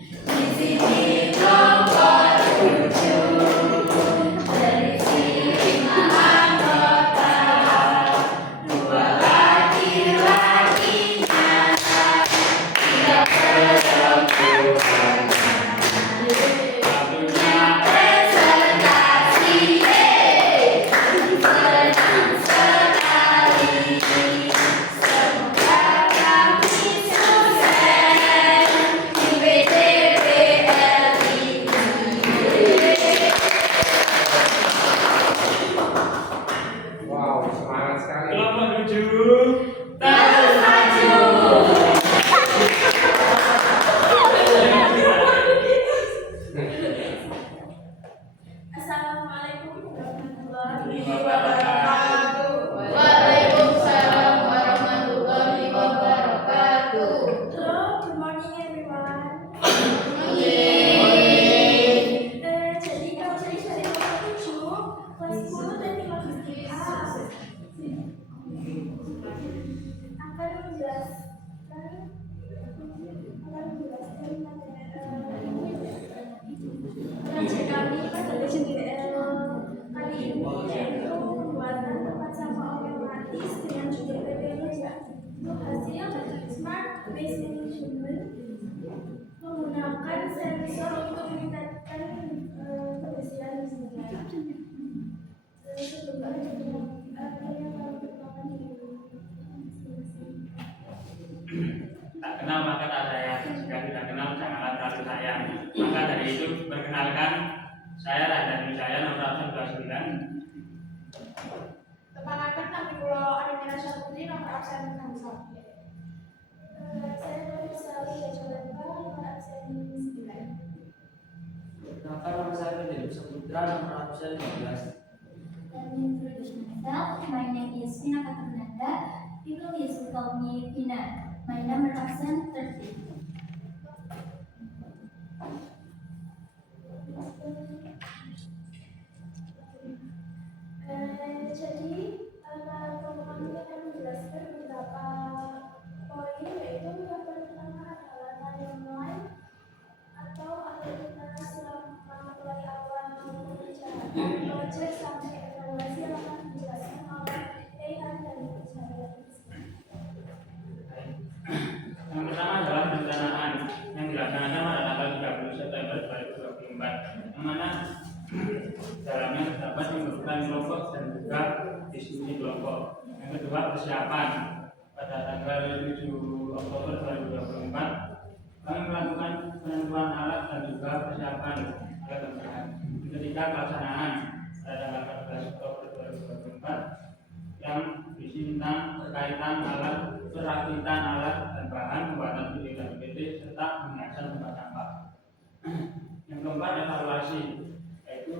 Di sini kelompok 7 berisi 5 anggota, 2 laki-lakinya, 3 perempuan. Waktunya presentasi, senang sekali. Semoga kami sukses di PTPLI. Wow, semangat sekali. Kelompok 7 Terus maju. Assalamualaikum warahmatullahi wabarakatuh. Waalaikumsalam warahmatullahi wabarakatuh. Hello, good morning everyone. Jadi kalau saya cari kelas 7, kelas 10 dan 15 akan menjelaskan Pengajar kami pada lesson kali ini yaitu pembuatan tempat sampah otomatis dengan judul PPL untuk hasil Smart Waste Management menggunakan sensor untuk meningkatkan kebersihan di negara. tak kenal maka tak sayang, jika tidak kenal janganlah terlalu sayang. Maka dari itu perkenalkan, saya Raden Wijaya nomor absen 29. Kepanakan kami Pulau Arimina Syafri nomor absen 61. Saya Sali Jajalengka nomor absen 9. Kenalkan nama saya Federico Saputra nomor absen 15. Let me introduce myself. My name is Vina Katernanda. People used to call me Vina. My number absent 30. Jadi teman-teman ini akan menjelaskan beberapa poin, yaitu yang pertama adalah timeline atau aktivitas selama mulai awal mengerjakan proyek sampai evaluasi yang akan dijelaskan oleh Ehan dan saya. Yang pertama adalah perencanaan yang dilaksanakan pada tanggal 30 September 2024, yang mana dalamnya terdapat pembentukan kelompok dan juga diskusi kelompok. Yang kedua persiapan pada tanggal 7 Oktober 2024 kami melakukan penentuan alat dan juga persiapan alat tambahan. Yang ketiga pelaksanaan pada tanggal 14 Oktober 2024 yang berisi tentang berkaitan alat, perakitan alat dan bahan pembuatan PD dan PT serta penghiasan tempat sampah. Yang keempat evaluasi, yaitu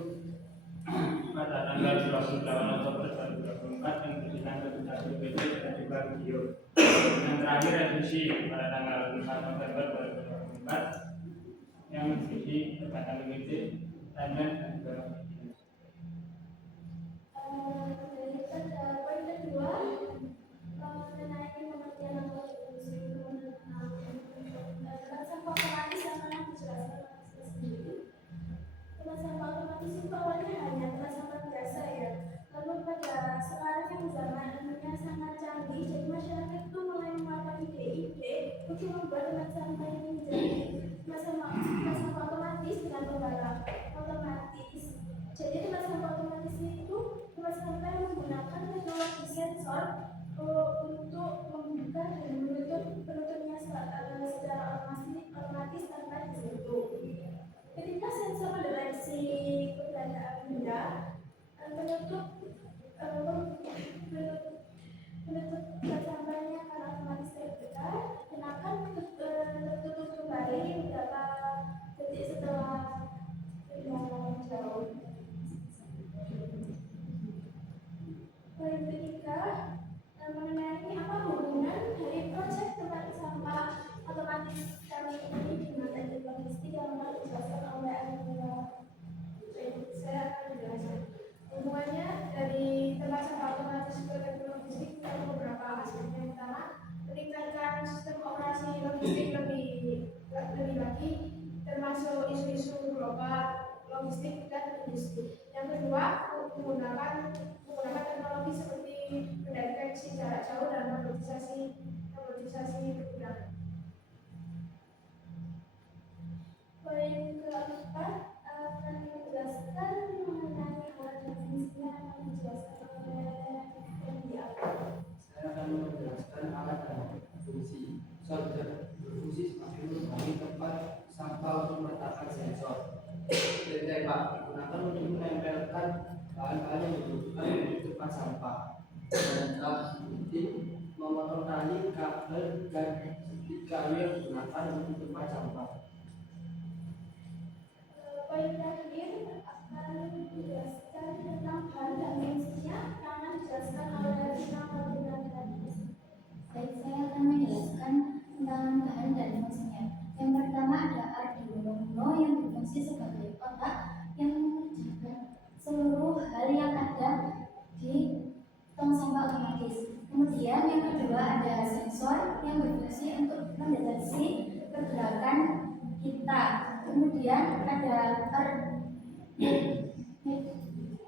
pada tanggal 28 Oktober 2024 yang berisikan presentasi PT dan juga video. Yang terakhir revisi pada tanggal 4 November 2024 yang berisi perbaikan limited, timeline dan juga video. Poin kedua mengenai pengertian atau definisi tempat sampah otomatis yang akan dijelaskan oleh sendiri. Tempat sampah otomatis itu awalnya hanya tempat sampah biasa ya. Lalu pada sekarang yang zamannya sangat canggih, jadi masyarakat itu mulai mengeluarkan ide-ide untuk membuat tempat sampah ini menjadi tempat sampah otomatis dengan pembalap otomatis. berupa logistik dan industri. Yang kedua, menggunakan teknologi seperti pendeteksi jarak jauh dan robotisasi gudang. Poin keempat akan menjelaskan mengenai alat dan fungsinya akan dijelaskan oleh India. Saya akan menjelaskan alat dan fungsi. Sorter berfungsi sebagai merupakan tempat sampah untuk meletakkan sensor. Lantai Pak digunakan untuk menempelkan bahan-bahan yang dibutuhkan untuk tempat sampah. Ada penting memotong tali, kabel, dan setik kayu yang digunakan untuk tempat sampah. Poin terakhir akan dijelaskan tentang bahan dan fungsinya yang akan dijelaskan oleh Vina Ferdinanda. Baik, saya akan menjelaskan tentang bahan dan fungsinya. Yang pertama ada Arduino Uno yang berfungsi sebagai otak yang mengerjakan seluruh hal yang ada di tong sampah otomatis. Kemudian yang kedua ada sensor yang berfungsi untuk mendeteksi pergerakan kita. Kemudian ada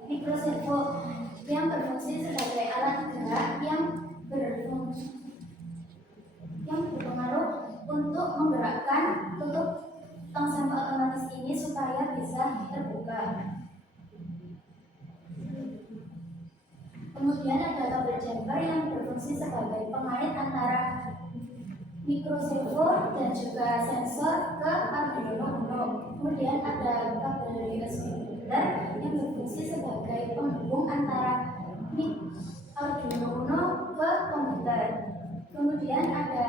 mikroservo yang berfungsi sebagai alat gerak yang berpengaruh untuk menggerakkan tutup tong sampah otomatis ini supaya bisa terbuka. Kemudian ada kabel jumper yang berfungsi sebagai pengait antara mikroservo dan juga sensor ke Arduino Uno. Kemudian ada kabel USB komputer yang berfungsi sebagai penghubung antara Arduino Uno ke komputer. Kemudian ada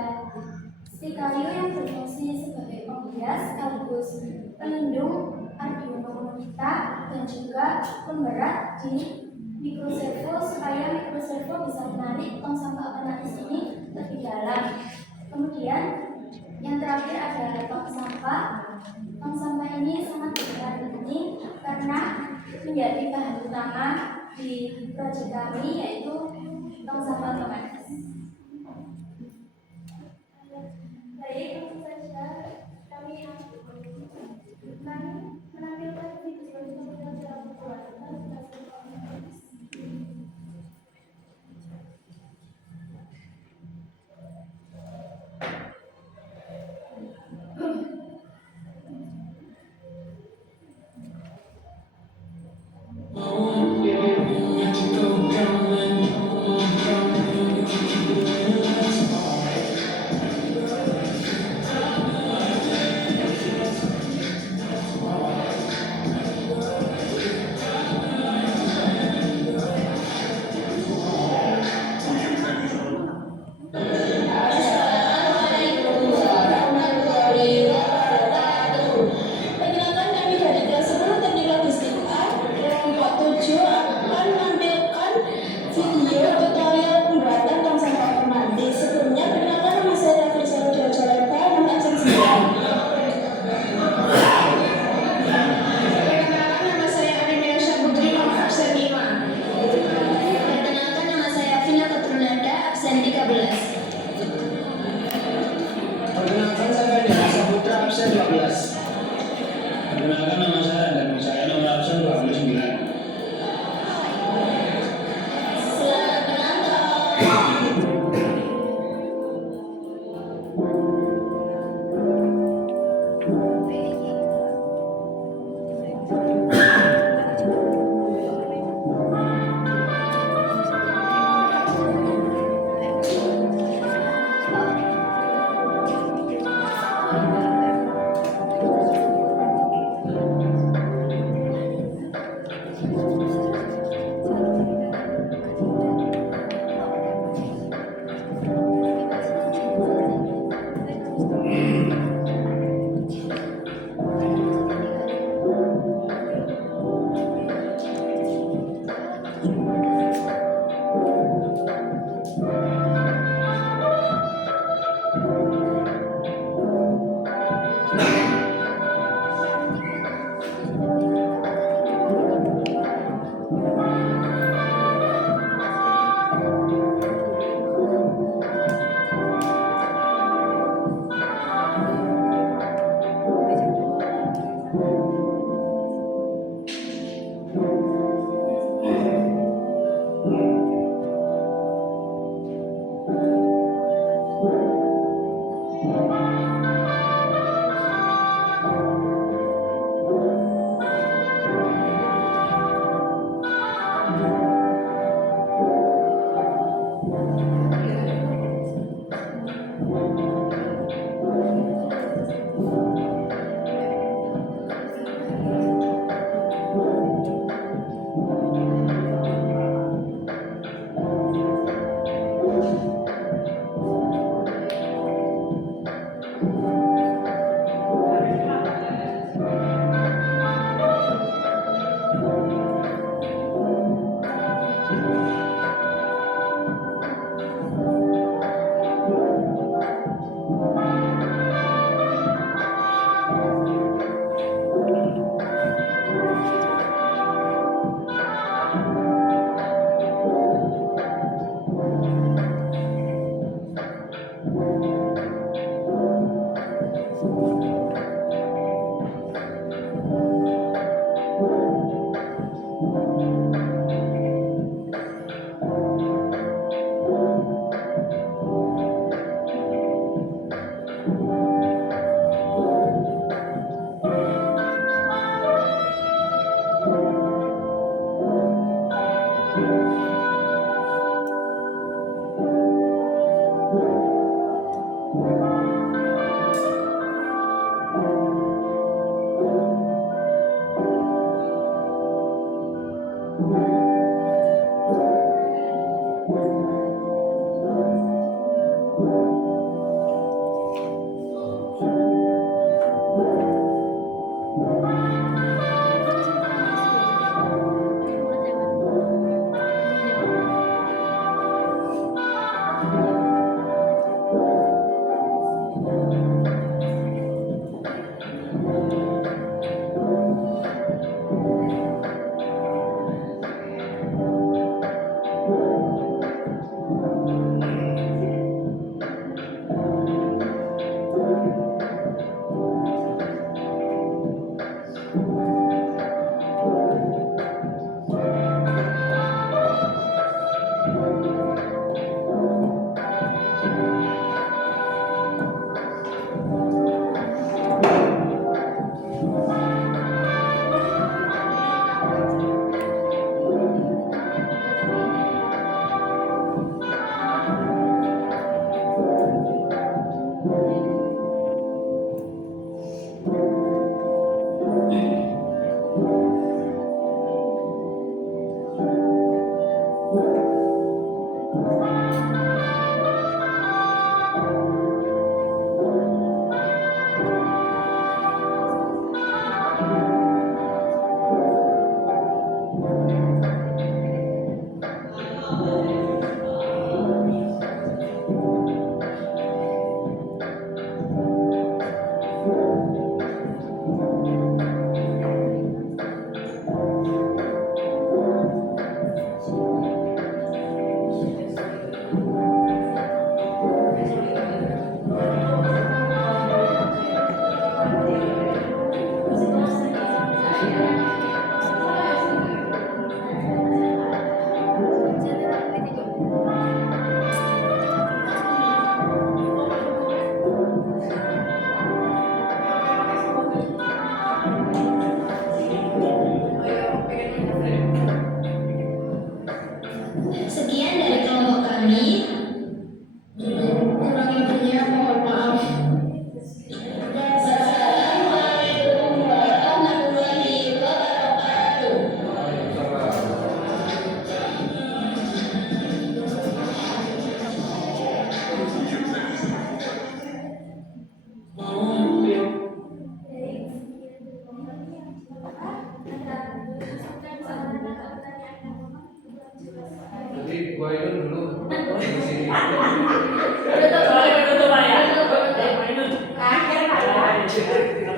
stik kayu yang berfungsi sebagai penghias sekaligus pelindung Arduino Uno kita dan juga pemberat di mikroservo supaya mikroservo bisa menarik tong sampah otomatis ini lebih dalam. Kemudian yang terakhir adalah tong sampah. Tong sampah ini sangat berperan penting karena menjadi bahan utama di proyek kami yaitu tong sampah otomatis. Baik, langsung saja kami menampilkan video tentang cara pembuatan tong sampah otomatis. Perkenalkan kami dari kelas 10 Teknik Logistik A, kelompok 7 akan menampilkan video tutorial pembuatan tong sampah otomatis. Sebelumnya, perkenalkan nama saya David Saludio Jaleka, nomor absen 9. Perkenalkan nama saya Anemia Syahputri, nomor absen 5. Perkenalkan nama saya Vina Ferdinanda, absen 13. Perkenalkan saya Dera Saputra, absen 12. Perkenalkan nama saya dan saya nomor absen 29. Selamat menonton.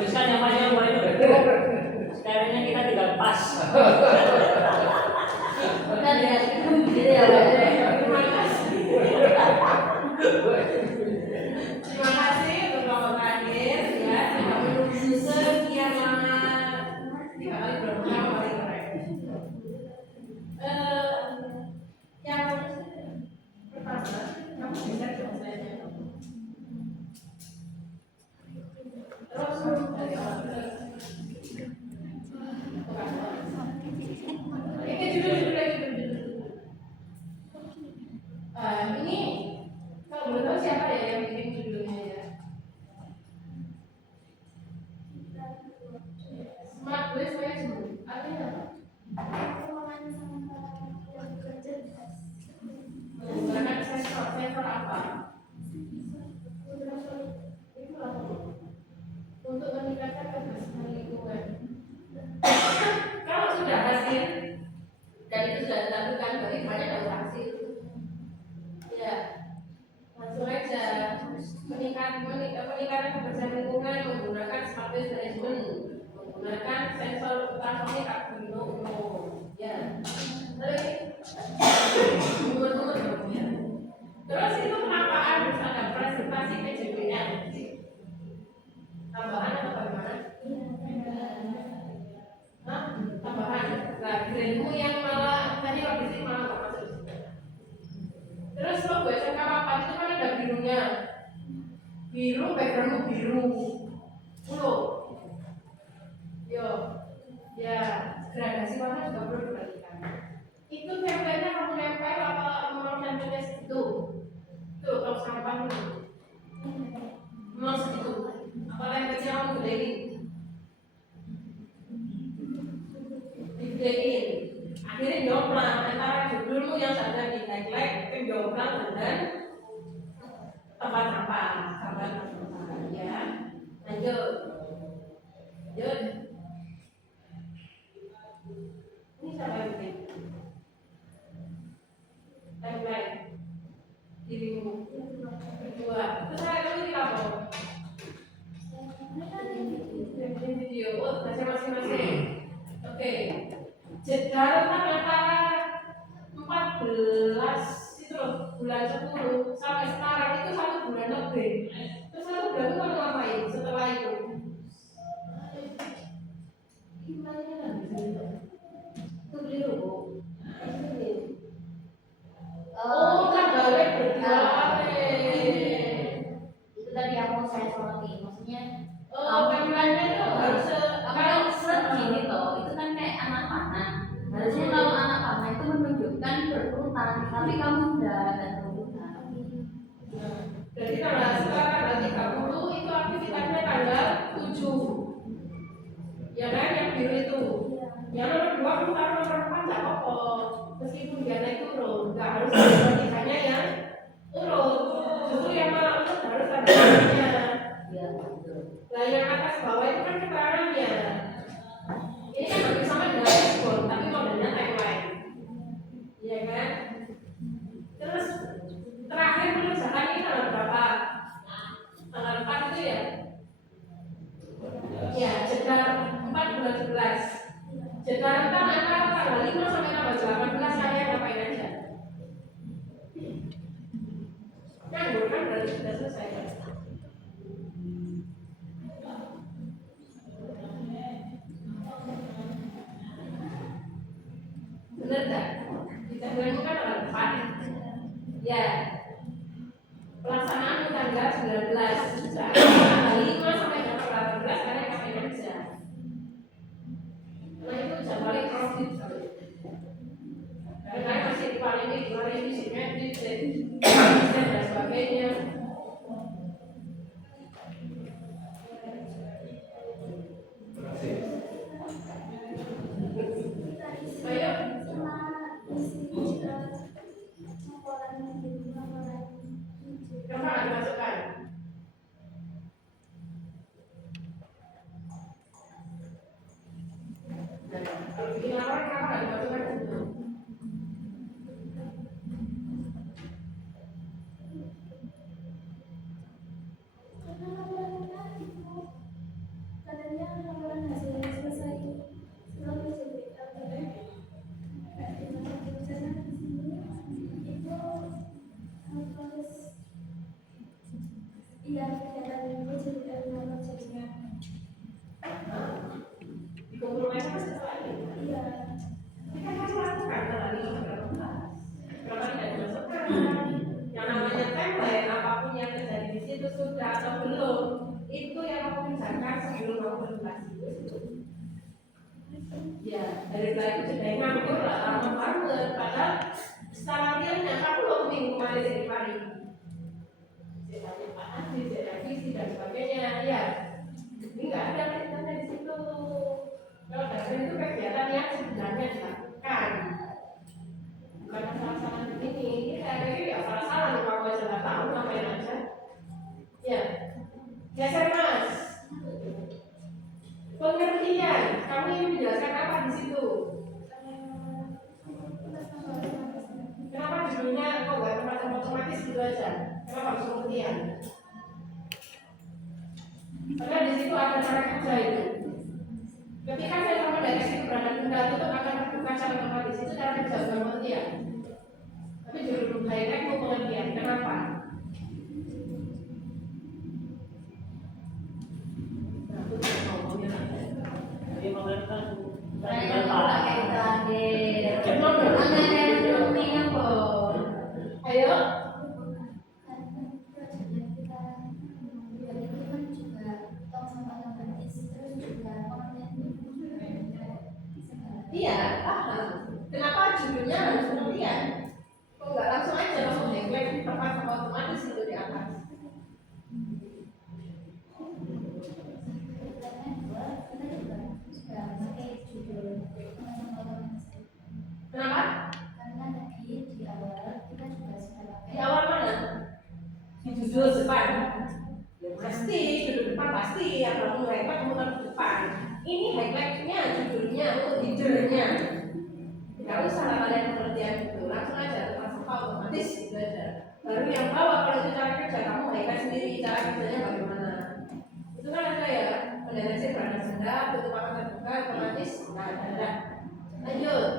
tuliskan namanya rumah itu. Sekarangnya kita tinggal pas. Bukan dengan gitu ya, Pak. Terima kasih. Terima kasih untuk kelompok terakhir ya. Sekian lama 3 kali berapa kali korek. Yang pertama, kamu bisa dong saya. Terus ini judul lagi. Ini kalau boleh tahu siapa ya yang bikin judulnya ya? Smart Boys saya sebut. Artinya apa? Menggunakan sensor apa? Untuk meningkatkan kebersihan lingkungan. Kalau sudah hasil dan itu sudah dilakukan, berarti banyak ada sanksi. Ya, langsung aja peningkatan kebersihan lingkungan menggunakan smart waste management, menggunakan sensor ultrasonic Arduino Uno. Ya, terus itu kenapa harus ada presentasi PJBL? Tambahan atau bagaimana? Hah? Tambahan. Nah, grademu yang malah tadi logistik malah nggak masuk. Terus logo SMK Papan itu kan ada birunya. Biru, backgroundmu biru. Ulo. Yo. Ya, gradasi warna juga perlu diperhatikan. Itu template-nya kamu nempel apa mau template situ? Tuh, kalau sampah itu. Memang segitu. Apa template-nya kamu gedein? Digedein. Akhirnya jomplang antara judulmu yang ada di tagline itu jomplang dengan tempat sampah, ya. Lanjut. Ini siapa yang bikin? Tagline dirimu. Kedua. Terus kamu ini apa? Bikin video. Oh, bahasa masing-masing. Oke. Jeda rentang antara 14 itu loh, bulan 10 sampai sekarang itu 1 bulan lebih. Terus 1 bulan itu kamu ngapain setelah itu? Gimana itu beli logo? Oh, tanggalnya berjualan. Itu tadi yang mau saya soroti, maksudnya Timeline-nya itu harus kalau segini loh, itu kan kayak anak panah. Harusnya kalau anak panah itu menunjukkan berurutan, tapi kamu udah ada berurutan. jadi setelah tanggal 30 itu aktivitasnya tanggal 7. Ya kan, yang biru itu. Yang nomor 2 kamu taruh nomor 4 nggak apa-apa. Meskipun dia naik turun, nggak harus ada tulisannya yang turun. Justru yang malah urut harus ada tulisannya. Iya, betul. Nah, yang atas bawah itu kan keterangannya. Ini kan hampir sama dengan dashboard, tapi modelnya timeline. Iya kan? Terus terakhir pengerjaan ini tanggal berapa? Tanggal 4 itu ya? Ya, jeda 4 bulan 11. Jeda rentang antara tanggal 5 sampai tanggal 18 saya ngapain aja? Nganggur kan berarti sudah selesai ya? Bener tak? Kita bilang kan tanggal 4. Ya. Pelaksanaan tanggal 19. Tanggal 5 sampai tanggal 18 kalian ngapain aja? Nah itu jadwalnya profit. Karena masih di paling ini simetris dan sebagainya. Ayo. Sama isi laporan di rumah Ya, dari itu sudah nganggur lah, lama banget. Padahal secara realnya aku loh minggu kemarin dari Paris. Ceritanya Pak Andi, revisi dan sebagainya. Ya, ini nggak ada kaitannya di situ. Kalau dasar itu kegiatan yang sebenarnya dilakukan. Bukan salah-salah ini. Ini kayaknya ya salah-salah nih kalau aja nggak tahu ngapain aja. Ya, geser Mas. Pengertian, kamu ingin menjelaskan apa di situ? Kenapa judulnya kok nggak semacam otomatis gitu aja? Kenapa harus pengertian? Karena di situ ada cara kerja itu. Ketika saya sama deteksi keberadaan benda itu akan terbuka secara otomatis, itu cara kerja bukan pengertian. Tapi judul highlight itu pengertian. Kenapa? Ayo. Iya, paham. Kenapa judulnya harus pengertian? Kok nggak langsung aja langsung deklarasi tempat otomatis itu di atas? Kenapa? Karena tadi di awal kita juga sudah pakai. Di awal mana? Di judul depan. Ya pasti, judul depan pasti yang kamu highlight kamu taruh di depan. Ini highlightnya, judulnya, untuk leadernya. Tidak usah lah kalian pengertian itu, langsung aja tempat otomatis gitu aja. Baru yang bawah kalau itu cara kerja kamu highlight sendiri cara kerjanya bagaimana. Itu kan ada ya, pendeteksi berada benda, tutup akan terbuka otomatis. Nah, ada. Lanjut.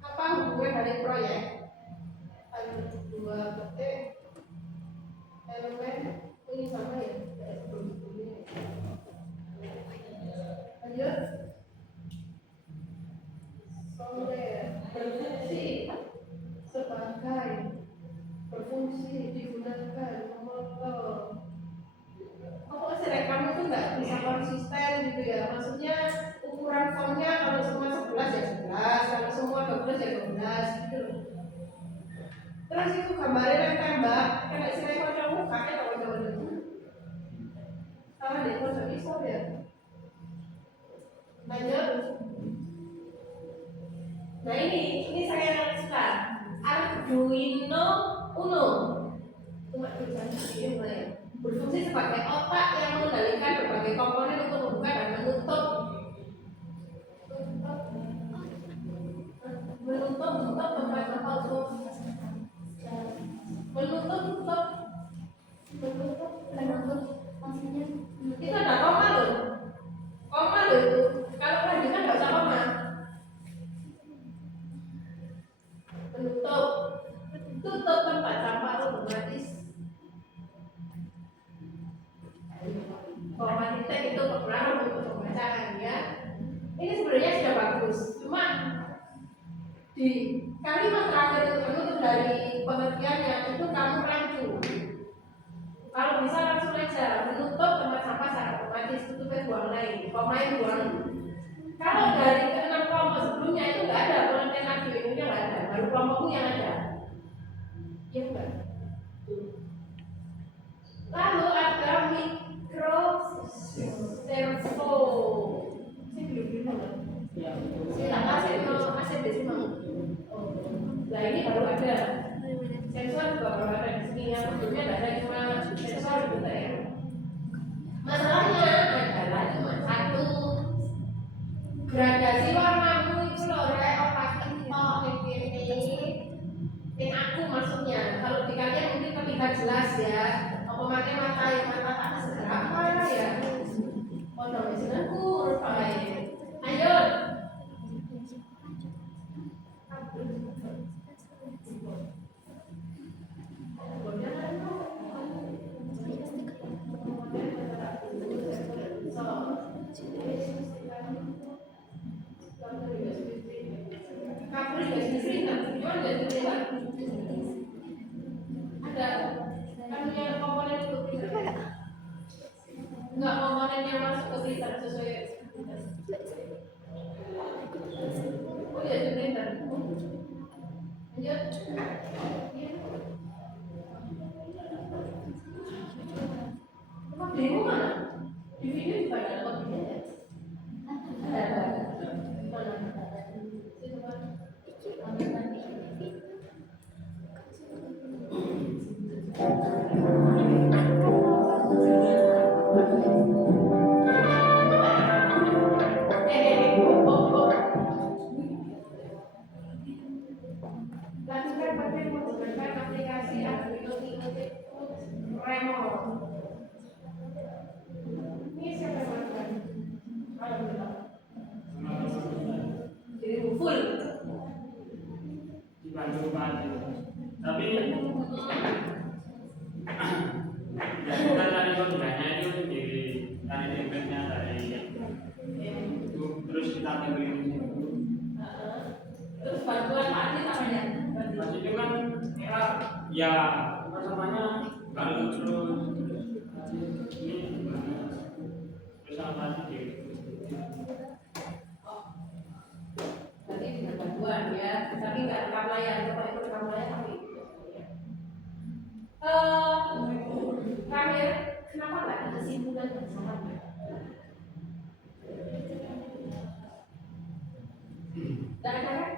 Apa hubungan dari proyek? Dua petik elemen ini sama ya? Lanjut. Berfungsi digunakan memotong. Apa sih kamu tuh nggak bisa konsisten gitu ya? Maksudnya ukuran fontnya kalau semua 11 ya 11, kalau semua 12 ya 12 gitu. Terus itu gambarnya yang tembak, kena istilah kocok muka ya kalau itu. Salah deh, kocok isor ya. Lanjut. Nah ini saya yang suka Arduino Uno. Cuma tulisan ini mulai berfungsi sebagai otak yang mengendalikan berbagai komponen untuk membuka dan menutup tempat sampah untuk Menutup maksudnya itu ada koma loh itu kalau lanjutan nggak usah koma. Tutup tempat sampah otomatis. Koma titik itu berpengaruh untuk pembacaan ya. Ini sebenarnya sudah bagus, cuma di kalimat terakhir itu menutup dari pengertiannya itu kamu rancu. Kalau bisa langsung aja menutup tempat sampah secara otomatis, tutupnya buang lain, komain buang. Kalau dari ke-6 kelompok sebelumnya itu nggak ada pengertian lagi, itunya nggak ada, baru kelompokmu yang ada. Iya enggak? Lalu ada mikro servo. Saya belum bilang kan? Saya kasih desimal. Nah ini baru ada. Sensor juga baru ada di sini. Yang sebelumnya nggak ada, cuma sensor gitu ya. Masalahnya Enggak komponen yang masuk ke printer sesuai. Oh iya, di printer. Lanjut. Emang demo mana? Di video juga ada kopinya ya? Ada. Mana? Situ kan? Lakukan pakai menggunakan aplikasi Arduino Remote. Ini siapa yang lakukan? Alhamdulillah. Jadi full. dibantu tapi ya kita tadi kontennya itu di tadi tempatnya dari itu terus kita tempelin di situ. Terus bantuan Pak Adi namanya? Mas itu kan ya apa namanya kalau terus ini gimana terus apa sih Berarti dengan bantuan ya, tapi nggak rekam layar. Kalau itu rekam layar tapi terakhir, kenapa nggak ada kesimpulan bersama? Nggak ada kan?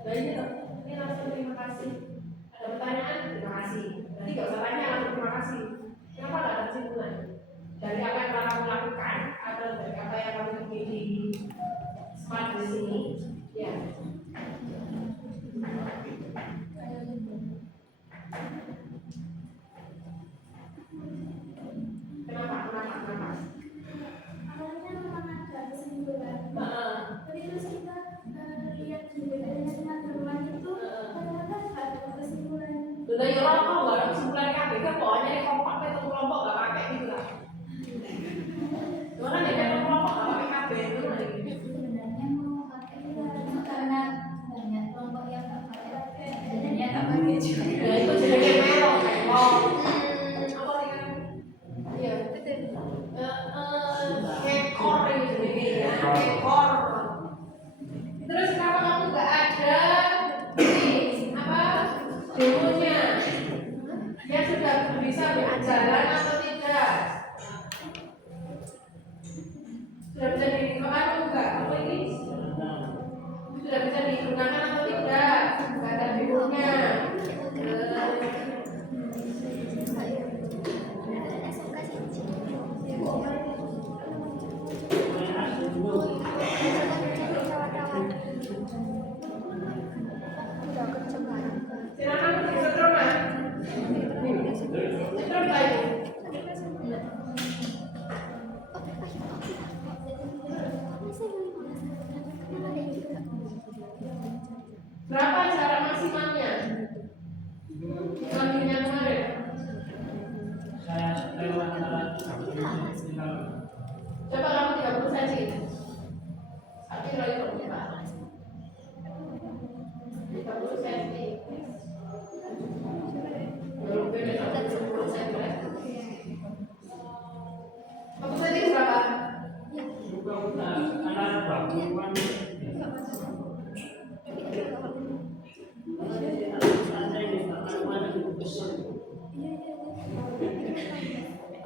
Jadi ini langsung terima kasih. Ada pertanyaan? Terima kasih. Nanti nggak usah tanya, langsung terima kasih. Kenapa nggak ada kesimpulan? Dari apa yang telah kamu lakukan atau dari apa yang kamu temui di smart di sini? Ya. Kenapa? Awalnya memang ada kesimpulan. Nah, Tapi terus kita lihat di bedanya teman-teman itu ternyata nggak ada kesimpulan. udah ya rokok nggak ada kesimpulan KBK, pokoknya di kompak itu kelompok nggak pakai gitu lah. Gimana nih kalau kelompok nggak pakai KB itu nanti? Sebenarnya mau pakai karena banyak kelompok yang nggak pakai, jadinya nggak pakai juga. Ya itu jadi merong kayak apa sih kan? Iya. Kekor ini jadi ya, kekor. Terus kenapa kamu nggak ada ini apa demonya? Yang sudah bisa berjalan atau tidak? Sudah bisa digunakan atau enggak? Kamu ini sudah bisa digunakan atau tidak? Enggak ada demonya. Silakan disetrum ya. Setrum baik. Berapa cara maksimalnya? Dibanding yang kemarin? saya lewat Coba kamu 30 cm. Tapi kalau itu coba. 30 cm. Belum beda 30 cm. Kamu tadi berapa? juga anak bakuan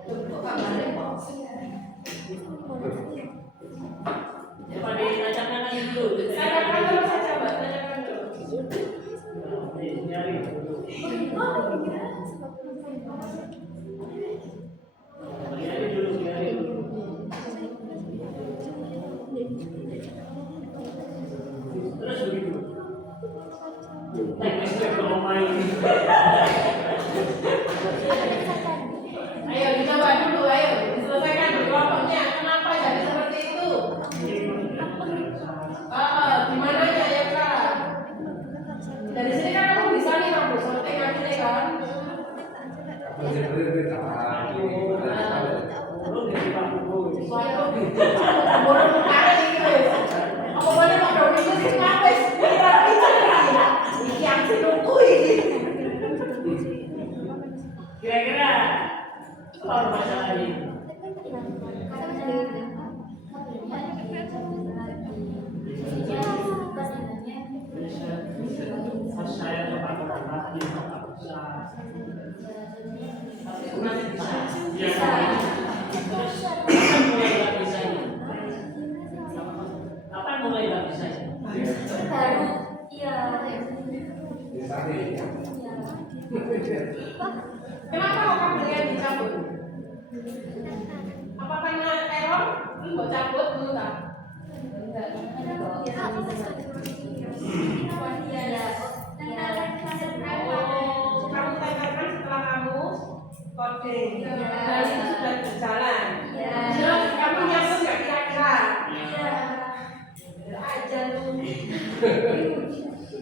Untuk kamarnya kok. masalahnya itu? Pas saya coba ini nggak bisa. Iya. Terus kapan mulai nggak bisanya? Kapan mulai nggak bisanya? Baru, iya. Di samping. Kenapa kok pembelian dicabut? Apa karena error? Lu mau cabut dulu tak? Oh, kamu tanyakan setelah kamu coding dan itu sudah berjalan. Terus kamu nyambung nggak kira-kira? Aja lu.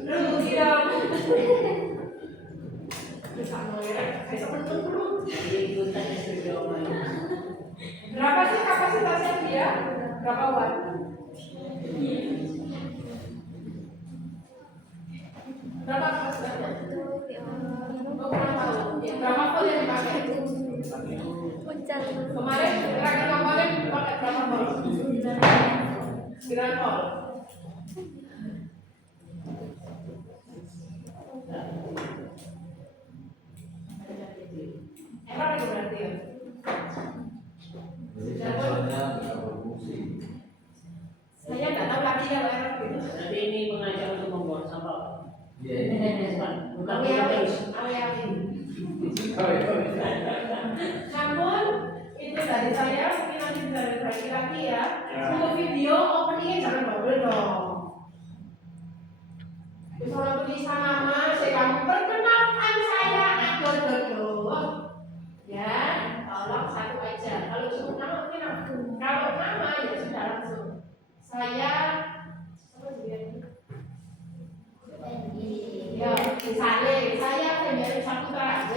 Lu kira berapa sih kapasitasnya dia? Berapa watt? Berapa kapasitasnya? Oh, kurang tahu. Berapa volt yang dipakai? Kemarin, terakhir kemarin pakai berapa volt? 9 volt. Error itu berarti ya? Saya nggak tahu lagi ya error gitu. Jadi ini mengajak untuk membuang sampah. Bukan Aku yakin, aku yakin. Namun itu dari saya mungkin nanti dari laki-laki ya. Untuk video openingnya jangan double dong. Misalnya tulisan nama, saya kamu perkenalkan saya Adododo. Ya, tolong satu aja. Kalau sebut nama mungkin aku. Kalau nama ya sudah langsung. Saya ya, misalnya saya Febriani Saputra,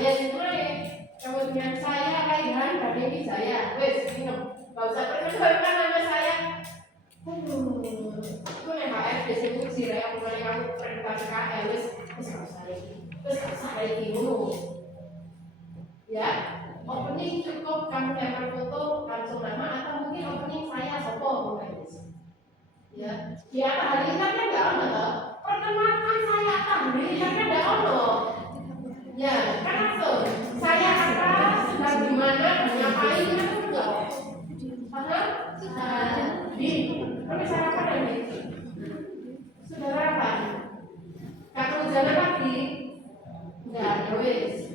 kemudian saya Raihan dari Wijaya, wes, ingat, nggak usah perkenalkan nama saya. Itu nih HF disebut sih, aku mulai kamu presentasi KL, wes nggak usah lagi dulu. Ya, opening cukup kamu lempar foto langsung nama atau mungkin opening saya sopo mulai. Ya, di atas hari ini kan nggak ada. Perkenalkan saya Tahri, karena ada ono. Ya, kan langsung. Saya atas dan di mana dan ngapain kan enggak. Paham? Di. Tapi saya apa lagi? Saudara apa? Kakak jalan lagi? Enggak, ya wes.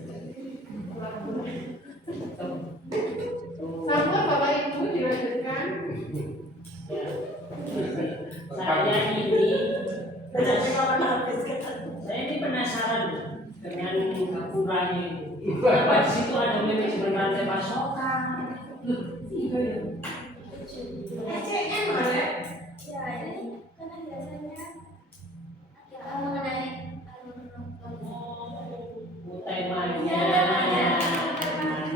Sampai Bapak Ibu dilanjutkan. Saya ini penasaran dengan Gapuranya itu. Kenapa di situ ada manajemen rantai pasokan? SCM ada? Ya, ini karena biasanya mengenai Temanya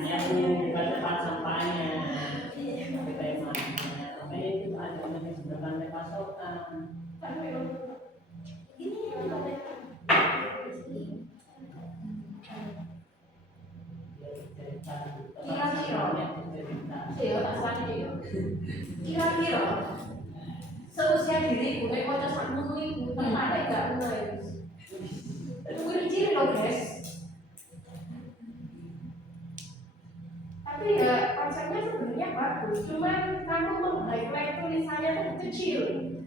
yang bukan tempat sampahnya. Temanya, makanya itu ada manajemen rantai pasokan. Kira-kira seusia diriku nek maca sakmono iku tertarik gak mulai. Mungkin ciri loh guys. Tapi ya konsepnya sebenarnya bagus, cuman kamu meng-highlight tulisannya tuh kecil.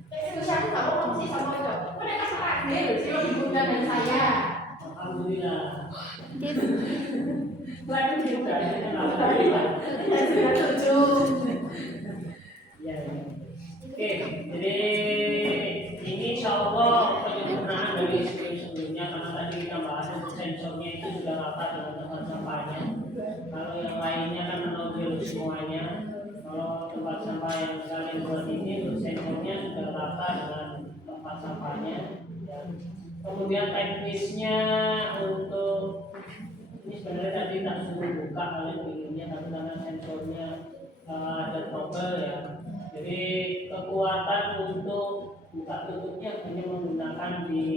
Seusia aku gak mau sih sama itu. Mereka salah deh, sih lebih muda dari saya. Alhamdulillah. Lagi juga kita nggak Saya sudah tujuh. Ya. Oke, jadi ini insya Allah penyempurnaan dari sebelumnya karena tadi kita bahas untuk sensornya itu sudah rapat dengan tempat sampahnya. Kalau yang lainnya kan menonjol semuanya. Kalau tempat sampah yang kalian buat ini untuk sensornya sudah rata dengan tempat sampahnya. Ya. Kemudian teknisnya untuk ini sebenarnya tadi tak suruh buka kalian pinginnya tapi karena sensornya ada trouble ya. Jadi kekuatan untuk buka tutupnya hanya menggunakan di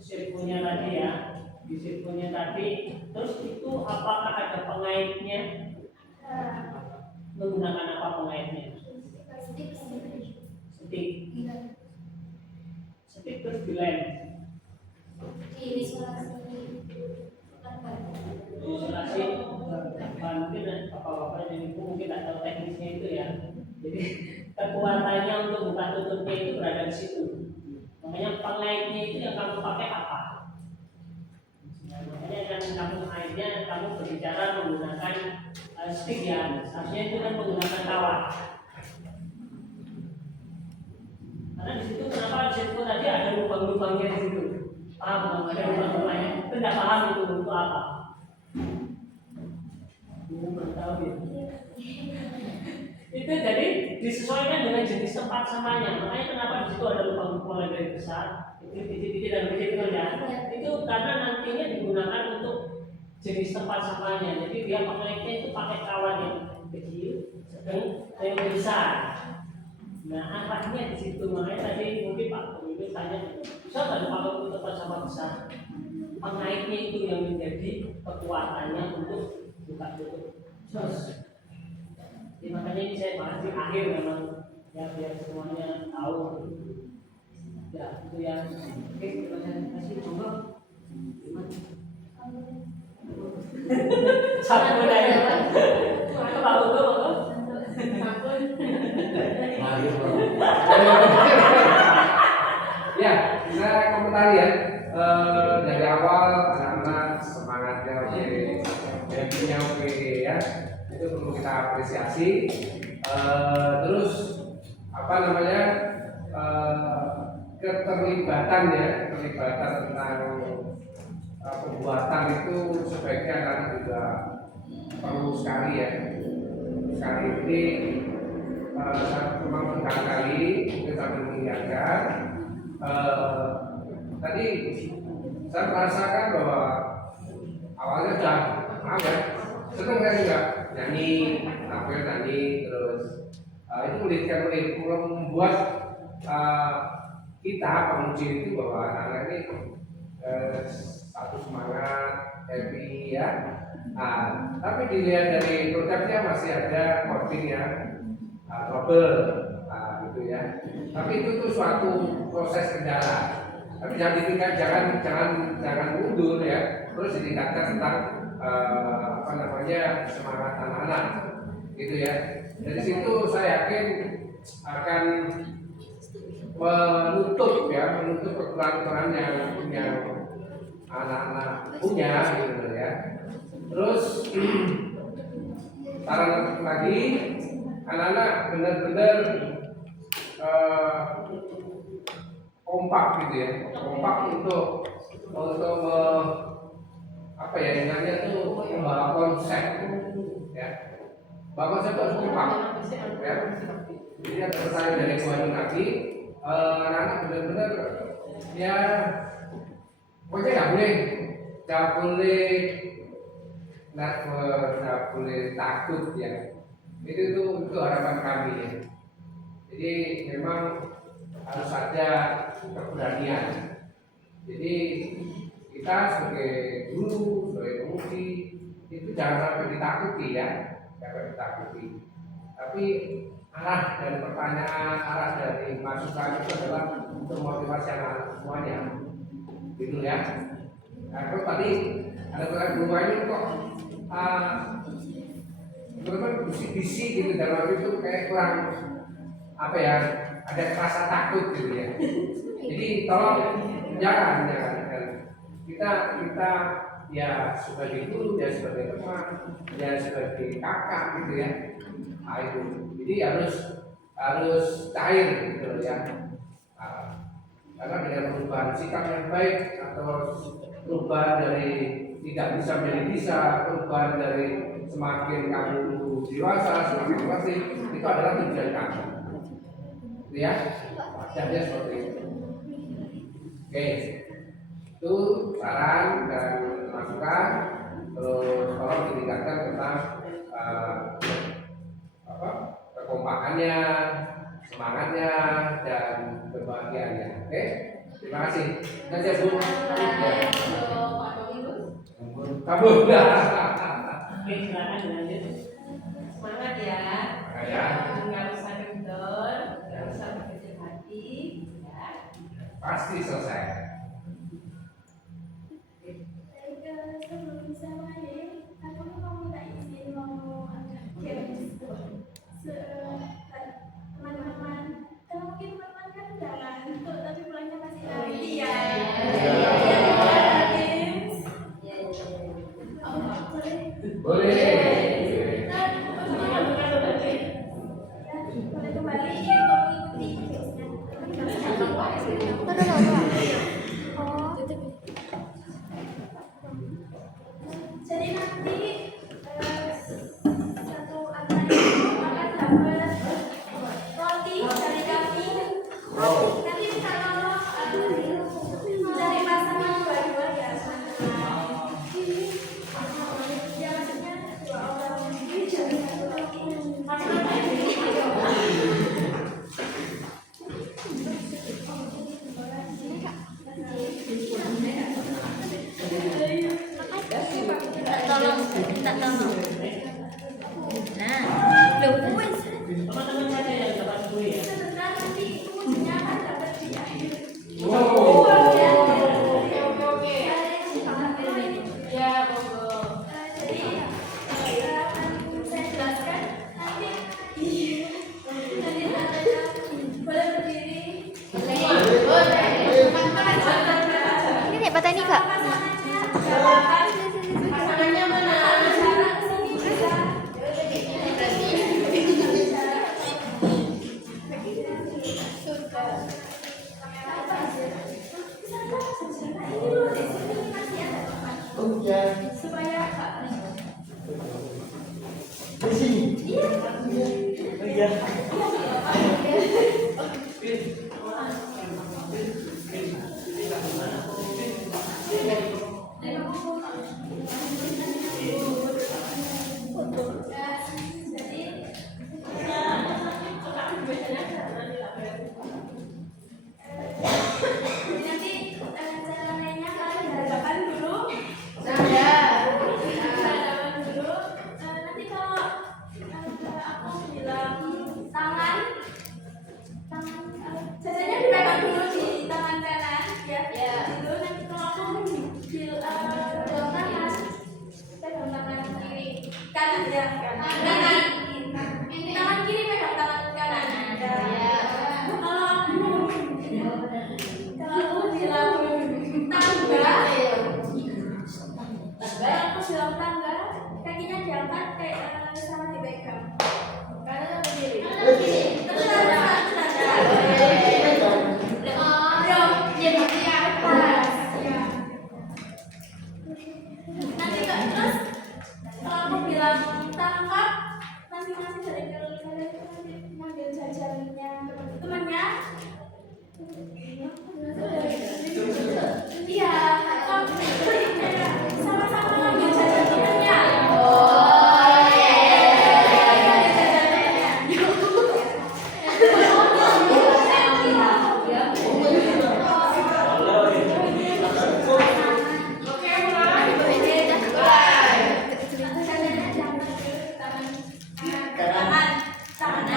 sirkunya tadi ya. Di sirkunya tadi Terus itu apakah ada pengaitnya? Menggunakan apa pengaitnya? Stick. Stick terus dilem. Isolasi. Mungkin bapak-bapak ini mungkin tak tahu teknisnya itu ya. Jadi kekuatannya untuk buka tutupnya itu berada di situ. Makanya pengaitnya itu yang kamu pakai apa? Makanya yang kamu akhirnya kamu berbicara menggunakan stick ya, harusnya itu kan menggunakan kawat. Karena di situ kenapa di situ tadi ada lubang-lubangnya di situ? Paham? Ada lubang-lubangnya. Itu tidak paham itu untuk apa? Belum tahu ya. Itu jadi disesuaikan dengan jenis tempat samanya. Makanya kenapa di situ ada lubang mulai dari besar, titik-titik dan kecil ya. Itu karena nantinya digunakan untuk jenis tempat samanya. Jadi dia pengaitnya itu pakai kawat yang kecil, sedang, dan yang besar. Nah, arahnya di situ. Makanya tadi mungkin Pak Pemimpin tanya, bisa nggak kalau untuk tempat sama besar? Pengaitnya itu yang menjadi kekuatannya untuk buka tutup. Terus, ya, makanya ini saya bahas di akhir memang ya biar semuanya tahu. Ya, itu yang oke, terima kasih. Coba. Sabun aja. Itu Pak Udo, sabun. Ya, saya komentari ya. Dari awal anak-anak semangatnya oke, happy-nya oke ya. Itu perlu kita apresiasi. Terus apa namanya keterlibatan tentang pembuatan itu sebaiknya anak juga perlu sekali ya. Sekali ini saya memang berkali-kali kita mengingatkan. Tadi saya merasakan bahwa awalnya sudah senang saya juga nyanyi, tampil nyanyi terus itu membuat kita penguji itu bahwa anak-anak ini satu semangat, happy ya. Nah, tapi dilihat dari produknya masih ada codingnya, trouble, gitu ya. Tapi itu tuh suatu proses kendala. Tapi jangan mundur ya. Terus ditingkatkan tentang semangat anak-anak, gitu ya. Dari situ saya yakin akan menutup kekurangan yang anak-anak punya, gitu ya. Terus saran lagi, anak-anak benar-benar kompak gitu ya, kompak untuk apa ya namanya tuh membawa konsep ya, bawa konsep harus kompak ya. Jadi ada pertanyaan dari Tuhan lagi, anak-anak benar-benar ya pokoknya nggak boleh takut ya. Itu harapan kami ya. Jadi memang harus ada keberanian. Jadi kita sebagai guru, sebagai penguji itu jangan sampai ditakuti ya, Tapi arah dari pertanyaan, arah dari masukan itu adalah untuk motivasi anak semuanya, gitu ya. Nah, kalau tadi ada pertanyaan dua ini kok teman-teman bisik-bisik gitu dalam itu kayak kurang apa ya, ada rasa takut gitu ya. Jadi tolong jangan kita ya sebagai guru, ya sebagai teman, ya sebagai kakak gitu ya. Nah, itu jadi harus cair gitu ya. Karena dengan perubahan sikap yang baik atau perubahan dari tidak bisa menjadi bisa, perubahan dari semakin kamu dewasa, semakin dewasa itu adalah tujuan kamu. Ya, wajahnya seperti itu. Oke, itu saran dan masukan. Terus tolong ditingkatkan tentang kekompakannya, semangatnya, dan kebahagiaannya. Oke, terima kasih. Nanti Bu. Pak Dominus. Kabur dah. Oke, silakan dilanjut. Semangat ya. Ya. Nggak usah kendor, nggak usah berkecil hati, ya. Pasti selesai. Sebelum bisa main, aku mau minta izin mau ada games. Teman-teman, kalau mungkin teman-teman kan udah ngantuk tapi pulangnya masih nanti ya. Games. Boleh. Boleh kembali untuk mengikuti jadi nanti satu anak itu akan dapat roti dari kami. Nanti kalau dari pasangan dua-dua ya. Ya maksudnya dua orang jadi satu roti. Teman-teman saya yang dapat 10 ya. Sebentar nanti kemudiannya akan dapat di akhir. Wow. Oke. Ya, monggo. Jadi saya jelaskan nanti boleh berdiri. Ini nih Pak Tani Kak. Pasangannya mana? Supaya Di sini. iya. Nanti cara mainnya kalian berhadapan dulu. Berhadapan dulu. Nanti kalau aku bilang tangan, biasanya dipegang dulu di tangan kanan, ya. Dulu nanti kalau aku bilang tangan, pegang tangan kiri, kanan ya, kanan. Tangan kiri pegang tangan kanan. Kalau aku bilang tangga, aku bilang tangga, kakinya diangkat kayak sama dipegang. Kanan atau kiri? Terus di atas. Nanti terus kalau aku bilang tangkap, masing-masing dari kalian itu nanti ngambil jajarannya temannya. Iya, sama-sama ngambil jajan temannya. Oke, mulai. Tangan